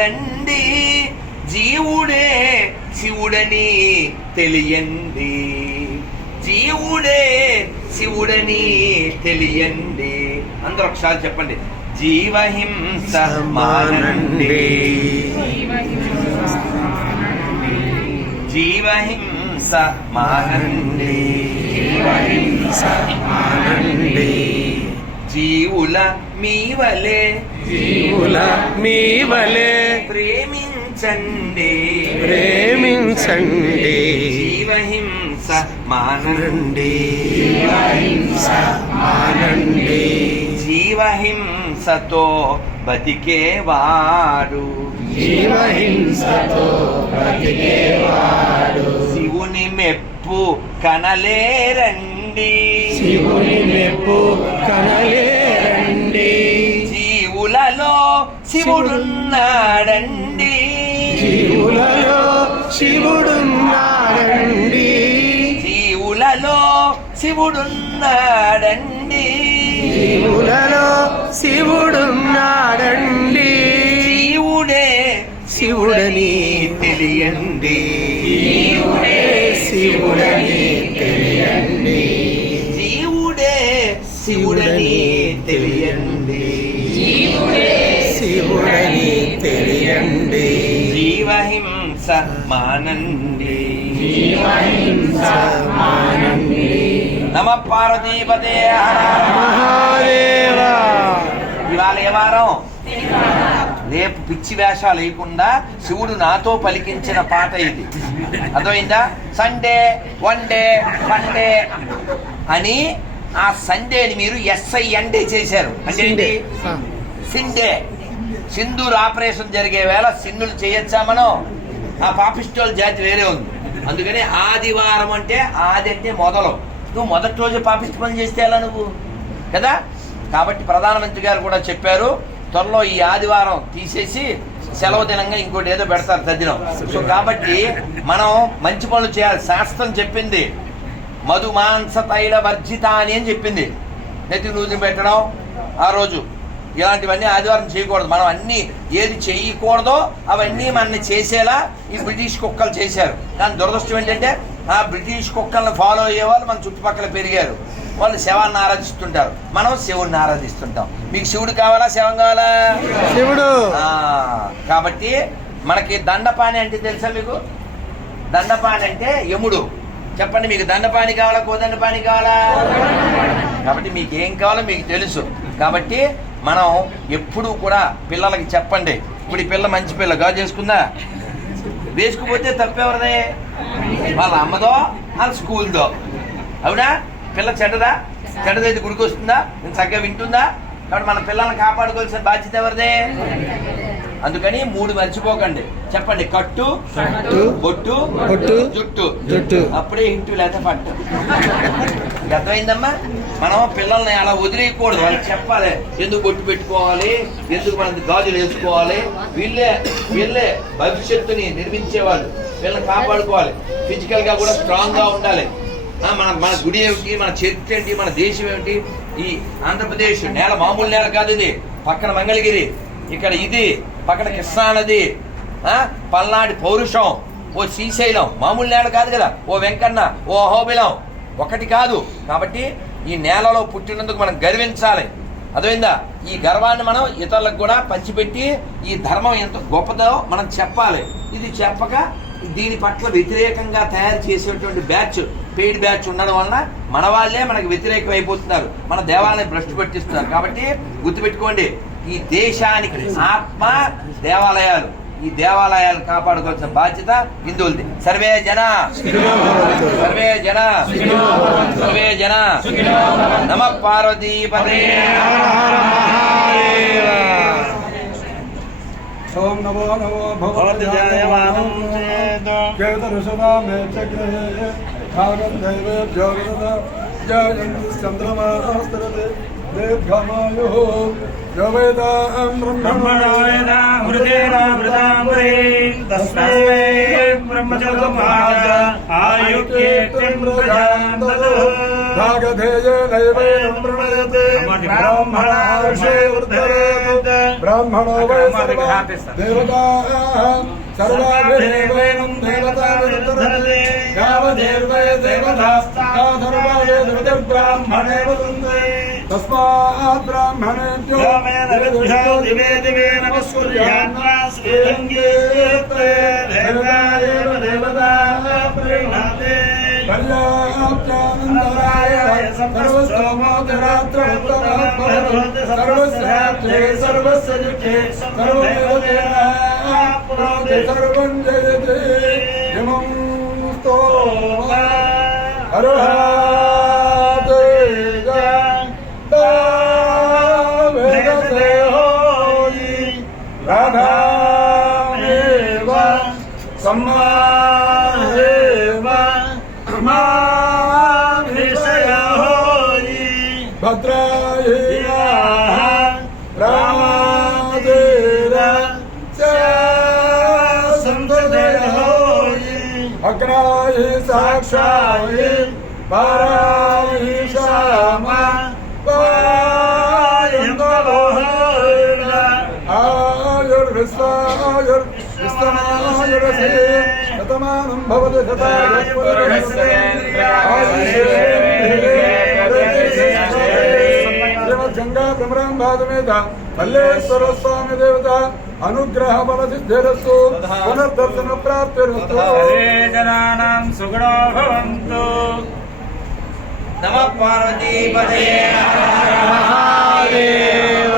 రండి జీవుడే శివుడని తెలియండి. జీవుడే శివుడని తెలియండి. అందరూ ఒకసారి చెప్పండి. జీవహింస మానండి. జీవహింస మానండి. జీవహింస మానండి. జీవుల మీ వలె జీవుల మీ వలె ప్రేమించండి. ప్రేమించండి. జీవహింస మానండి. ఆనండి జీవహింసతో బతికేవాడు. జీవహింసతో బ్రతికేవాడు శివుని మెప్పు కనలేరండి. శివుని మెప్పు కనలేరండి. జీవులలో శివుడున్నాడండి. జీవులలో శివుడున్నాడండి. జీవులలో శివుడున్నాడండి. జీవులలో శివుడున్నాడండి. జీవుడే శివుడని తెలియండి. శివుడని తెలియండి. జీవుడే శివుడని తెలియండి. శివుడని తెలియండి. జీవహింస మానండి. మానండి. నమ పార్వతీపదే మహాదేవా. ఇవాళ ఏ వారం? రేపు పిచ్చి వేషాలు లేకుండా శివుడు నాతో పలికించిన పాట ఇది. అర్థమైందా? Sunday one day one day అని ఆ సండేని మీరు ఎస్ఐ ఎండే చేశారు. అంటే ఏంటి? సిండే సింధూర్ ఆపరేషన్ జరిగే వేళ సింధులు చేయొచ్చా మనం? ఆ పాపిస్టోల్ జాతి వేరే ఉంది. అందుకని ఆదివారం అంటే ఆది అంటే మొదలు. నువ్వు మొదటి రోజు పాపిస్ట్ పని చేస్తే ఎలా నువ్వు? కదా? కాబట్టి ప్రధానమంత్రి గారు కూడా చెప్పారు త్వరలో ఈ ఆదివారం తీసేసి సెలవు దినంగా ఇంకోటి ఏదో పెడతారు తద్దినం సో కాబట్టి మనం మంచి పనులు చేయాలి. శాస్త్రం చెప్పింది. మధు మాంస తైల వర్జిత అని అని చెప్పింది. నెత్తి నూనె పెట్టడం ఆ రోజు. ఇలాంటివన్నీ ఆదివారం చేయకూడదు. మనం అన్నీ ఏది చేయకూడదో అవన్నీ మనని చేసేలా ఈ బ్రిటిష్ కుక్కలు చేశారు. దాని దురదృష్టం ఏంటంటే ఆ బ్రిటిష్ కుక్కలను ఫాలో అయ్యే వాళ్ళు మన చుట్టుపక్కల పెరిగారు. వాళ్ళు శవాన్ని ఆరాధిస్తుంటారు. మనం శివుడిని ఆరాధిస్తుంటాం. మీకు శివుడు కావాలా? శవం కావాలా? శివుడు. కాబట్టి మనకి దండపాని అంటే తెలుసా మీకు? దండపాని అంటే యముడు. చెప్పండి మీకు దండపాని కావాలా? కోదండపాని కావాలా? కాబట్టి మీకు ఏం కావాలో మీకు తెలుసు. కాబట్టి మనం ఎప్పుడూ కూడా పిల్లలకి చెప్పండి ఇప్పుడు ఈ పిల్ల మంచి పిల్ల గా చేసుకుందా వేసుకుపోతే తప్పెవరిదే వాళ్ళ అమ్మదో వాళ్ళ స్కూల్దో. అవునా? పిల్ల చెడ్డదా? చెడ్డదైతే గుడికి వస్తుందా? చక్కగా వింటుందా? కాబట్టి మన పిల్లల్ని కాపాడుకోవాల్సిన బాధ్యత ఎవరిదే? అందుకని మూడు మర్చిపోకండి. చెప్పండి కట్టు బొట్టు బొట్టు, జుట్టు. జుట్టు. అప్పుడే ఇంటూ లేత పట్టు. అర్థమైందమ్మా? మనం పిల్లల్ని అలా వదిలేయకూడదు. వాళ్ళకి చెప్పాలి ఎందుకు బొట్టు పెట్టుకోవాలి? ఎందుకు మనం గాజులు వేసుకోవాలి? వీళ్ళే వీళ్ళే భవిష్యత్తుని నిర్మించేవాళ్ళు. వీళ్ళని కాపాడుకోవాలి. ఫిజికల్గా కూడా స్ట్రాంగ్గా ఉండాలి. మన మన గుడి ఏమిటి మన చరిత్ర ఏంటి మన దేశం ఏమిటి? ఈ ఆంధ్రప్రదేశ్ నేల మామూలు నేల కాదు ఇది. పక్కన మంగళగిరి ఇక్కడ ఇది పక్కన కృష్ణా నది ఆ, పౌరుషం ఓ శ్రీశైలం. మామూలు నేల కాదు కదా. ఓ వెంకన్న ఓ అహోబిలం. ఒకటి కాదు. కాబట్టి ఈ నేలలో పుట్టినందుకు మనం గర్వించాలి. అర్థమైందా? ఈ గర్వాన్ని మనం ఇతరులకు కూడా పంచిపెట్టి ఈ ధర్మం ఎంత గొప్పదో మనం చెప్పాలి. ఇది చెప్పక దీని పట్ల వ్యతిరేకంగా తయారు చేసేటువంటి బ్యాచ్ పెయిడ్ బ్యాచ్ ఉండడం వలన మన వాళ్ళే మనకు వ్యతిరేకం అయిపోతున్నారు మన దేవాలయం భ్రష్టు పట్టిస్తున్నారు. కాబట్టి గుర్తుపెట్టుకోండి ఈ దేశానికి ఆత్మ దేవాలయాలు ఈ దేవాలయాలు కాపాడుకోవాల్సిన బాధ్యత హిందువులది. సర్వే జన. సర్వే జన. సర్వే జన. నమ పార్వతీపదే ఓం నమో నమో భగవతి చక్రే चंद्रमास्त्रते दीर्घमायुः योवेदां ब्रह्मणायनामृतेनामृताम्बरे तस्मै ब्रह्मचर्माय आयुक्येत्यं भागधेयेनैवेदं ब्राह्मणो वै सर्वा देवताः వర్ధయేత్ బ్రాహ్మణో వై సర్వ దేవతా సర్వాభిరేవేణం దేవతా విరుద్ధరతే యావదేవే దేవతాస్తాధర్వాయ బ్రాహ్మణే వదంతే తస్మాత్ బ్రాహ్మణేభ్యో దివే దివే నమస్కుర్యాన్వా శ్రీరంగేత్రే దేవాయేవ దేవతా ప్రీణాతే పర్యాప్తానందరాయ సర్వస్తోమోదరాత్రోత్తమోత్తమోత్తమ సర్వస్యార్థే సర్వస్య యుక్తే दधामेव सम्माहेव माभिषयोयि भद्रायेयाः रामादेर च सन्तदयोयि अग्रायि శతమానం భవతి శ్రీమద్గంగా భ్రమరాంబాదమేత మల్లేశ్వర స్వామి దేవత అనుగ్రహ బల సిద్ధిరస్తు పునర్దర్శన ప్రాప్తిరస్తు జనానాం సుగుణో భవంతు నమ పార్వతీ పదే మహాదేవ